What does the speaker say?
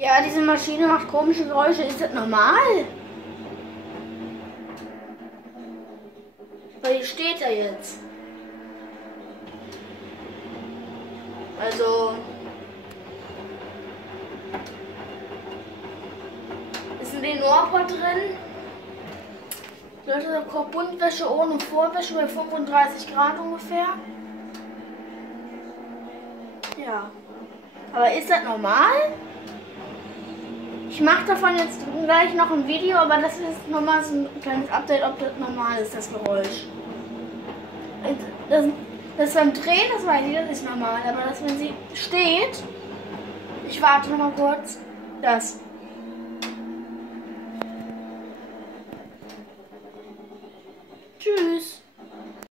Ja, diese Maschine macht komische Geräusche. Ist das normal? Weil hier steht er jetzt. Also. Ist ein Lenore drin. Leute, Korbundwäsche ohne Vorwäsche bei 35 Grad ungefähr. Ja. Aber ist das normal? Ich mache davon jetzt gleich noch ein Video, aber das ist nochmal so ein kleines Update, ob das normal ist, das Geräusch. Das beim Drehen, das weiß ich, das ist normal, aber das, wenn sie steht, ich warte noch mal kurz, das.